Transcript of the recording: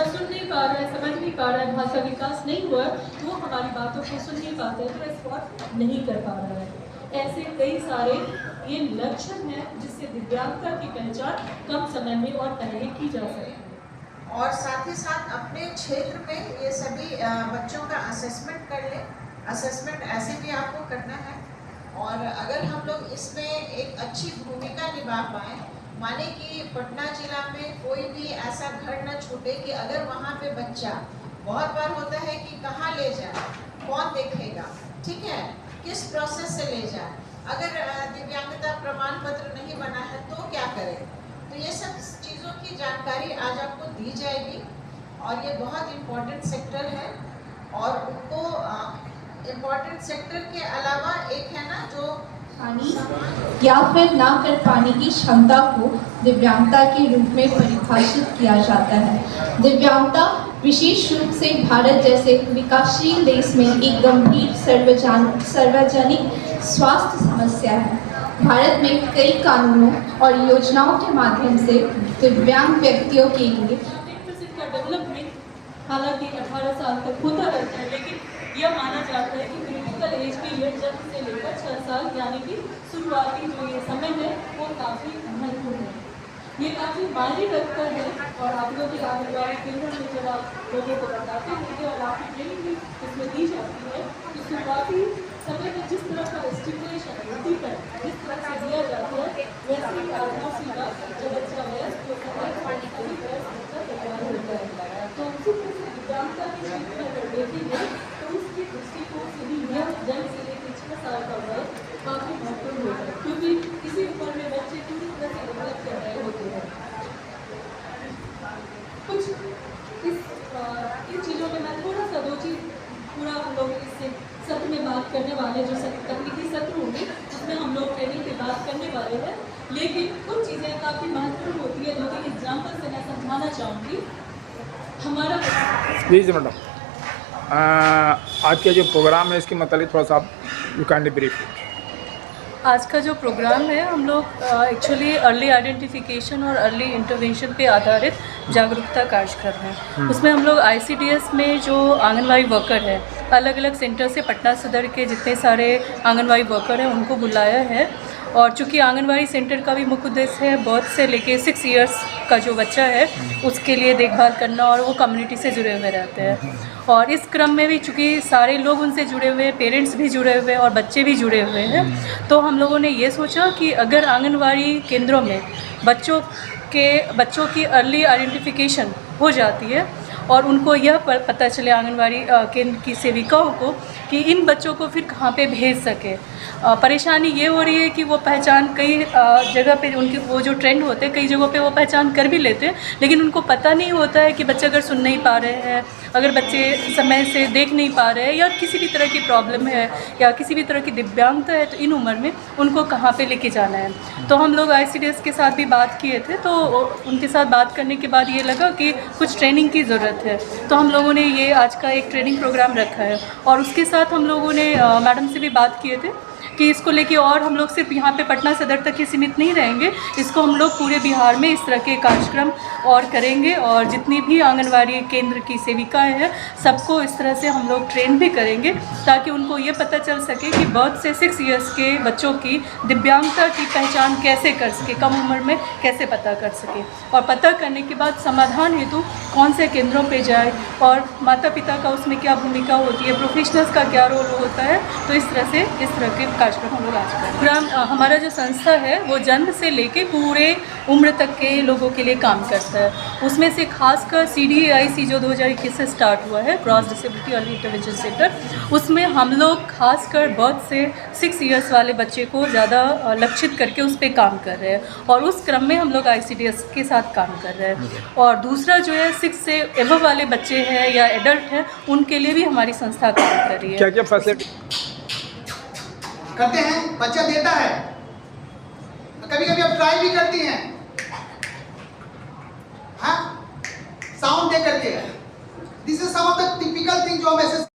बच्चा सुन नहीं पा रहा है, समझ नहीं पा रहा है, भाषा विकास नहीं हुआ है, वो हमारी बातों को सुन नहीं पाते हैं, तो रिस्पॉन्ड नहीं कर पा रहा है। ऐसे कई सारे ये लक्षण हैं जिससे दिव्यांगता की पहचान कम समय में और पहले की जा सकती है। और साथ ही साथ अपने क्षेत्र में ये सभी बच्चों का असेसमेंट कर ले। असेसमेंट ऐसे भी आपको करना है, और अगर हम लोग इसमें एक अच्छी भूमिका निभा पाए, माने कि पटना जिला में कोई भी ऐसा घर न छूटे कि अगर वहाँ पे बच्चा, बहुत बार होता है कि कहाँ ले जाए, कौन देखेगा, ठीक है, किस प्रोसेस से ले जाए, अगर दिव्यांगता प्रमाण पत्र नहीं बना है तो क्या करें। तो ये सब चीज़ों की जानकारी आज आपको दी जाएगी, और ये बहुत इम्पोर्टेंट सेक्टर है। और उनको इम्पोर्टेंट सेक्टर के अलावा एक है ना जो पानी या फिर ना कर पाने की क्षमता को दिव्यांगता के रूप में परिभाषित किया जाता है। दिव्यांगता विशेष रूप से भारत जैसे विकासशील देश में एक गंभीर सार्वजनिक स्वास्थ्य समस्या है। भारत में कई कानूनों और योजनाओं के माध्यम से दिव्यांग व्यक्तियों के लिए डेवलपमेंट हालांकि 18 साल तक होता रहता है, लेकिन यह माना जाता है कि क्रिटिकल एज पीरियड जन्म से लेकर 6 साल यानी कि शुरुआती जो ये समय है वो काफ़ी महत्वपूर्ण है। ये काफ़ी मायने रखता है, और आप लोग के आंगनबाड़ी केंद्र में जब आप लोगों को बताते हैं और आपकी ट्रेनिंग भी इसमें दी जाती है, तो शुरुआती समय में जिस तरह का स्टिमुलेशन उद्दीपन जिस तरह से दिया जाता है, वैसे ही आधारशिला जब बच्चा वयस्क होता है तैयार होता है। तो उसी तरह से दिव्यांगता की क्षेत्र में अगर देखेंगे तो उसकी दृष्टिकोण से भी यह जन्म से लेकर 6 साल का वयस काफ़ी महत्वपूर्ण होता है, क्योंकि इसी उम्र में बच्चे पूरी तरह से डेवलप कर रहे होते हैं। कुछ इन चीज़ों में मैं थोड़ा सा 2 चीज़ पूरा हम लोग इससे सत्र में बात करने वाले, जो तकनीकी सत्र होंगे उसमें हम लोग ट्रेनिंग की बात करने वाले हैं, लेकिन कुछ चीज़ें काफ़ी महत्वपूर्ण होती है, 2-3 एग्जाम्पल से मैं समझाना चाहूँगी। हमारा प्लीज़ मैडम, आज का जो प्रोग्राम है इसके मतलब थोड़ा सा आप यू काइंडली ब्रीफ। आज का जो प्रोग्राम है हम लोग एक्चुअली अर्ली आइडेंटिफिकेशन और अर्ली इंटरवेंशन पे आधारित जागरूकता कार्यक्रम है। उसमें हम लोग ICDS में जो आंगनवाड़ी वर्कर है, अलग अलग सेंटर से पटना सदर के जितने सारे आंगनवाड़ी वर्कर हैं उनको बुलाया है। और चूँकि आंगनवाड़ी सेंटर का भी मुख्य उद्देश्य है बर्थ से लेके 6 इयर्स का जो बच्चा है उसके लिए देखभाल करना, और वो कम्युनिटी से जुड़े हुए रहते हैं। और इस क्रम में भी चूँकि सारे लोग उनसे जुड़े हुए हैं, पेरेंट्स भी जुड़े हुए हैं और बच्चे भी जुड़े हुए हैं, तो हम लोगों ने ये सोचा कि अगर आंगनवाड़ी केंद्रों में बच्चों की अर्ली आइडेंटिफिकेशन हो जाती है और उनको यह पता चले आंगनवाड़ी केंद्र की सेविकाओं को कि इन बच्चों को फिर कहाँ पे भेज सके। परेशानी ये हो रही है कि वो पहचान कई जगह पे उनके वो जो ट्रेंड होते हैं, कई जगहों पे वो पहचान कर भी लेते हैं, लेकिन उनको पता नहीं होता है कि बच्चे अगर सुन नहीं पा रहे हैं, अगर बच्चे समय से देख नहीं पा रहे हैं, या किसी भी तरह की प्रॉब्लम है या किसी भी तरह की दिव्यांगता है, तो इन उम्र में उनको कहाँ पे लेके जाना है। तो हम लोग ICDS के साथ भी बात किए थे, तो उनके साथ बात करने के बाद ये लगा कि कुछ ट्रेनिंग की ज़रूरत है, तो हम लोगों ने ये आज का एक ट्रेनिंग प्रोग्राम रखा है। और उसके साथ हम लोगों ने मैडम से भी बात किए थे कि इसको लेके और हम लोग सिर्फ यहाँ पे पटना सदर तक ही सीमित नहीं रहेंगे, इसको हम लोग पूरे बिहार में इस तरह के कार्यक्रम और करेंगे, और जितनी भी आंगनवाड़ी केंद्र की सेविकाएं हैं सबको इस तरह से हम लोग ट्रेन भी करेंगे, ताकि उनको ये पता चल सके कि बर्थ से 6 इयर्स के बच्चों की दिव्यांगता की पहचान कैसे कर सके, कम उम्र में कैसे पता कर सके, और पता करने के बाद समाधान हेतु कौन से केंद्रों पर जाए, और माता पिता का उसमें क्या भूमिका होती है, प्रोफेशनल्स का क्या रोल होता है। तो इस तरह से इस तरह के कार्यक्रम हम लोग आज करें। प्रोग्राम हमारा जो संस्था है वो जन्म से लेके पूरे उम्र तक के लोगों के लिए काम करता है। उसमें से खासकर CDAIC जो 2021 से स्टार्ट हुआ है, cross disability early intervention centre, उसमें हम लोग खासकर बर्थ से 6 इयर्स वाले बच्चे को ज़्यादा लक्षित करके उस पर काम कर रहे हैं, और उस क्रम में हम लोग ICDS के साथ काम कर रहे हैं। और दूसरा जो है 6 से एबव वाले बच्चे हैं या एडल्ट हैं, उनके लिए भी हमारी संस्था काम कर रही है। क्या क्या फैसिलिटी करते हैं, बच्चा देता है, कभी कभी आप ट्राई भी करती हैं, हाँ, साउंड दे करके। This is some of the typical thing जो हम ऐसे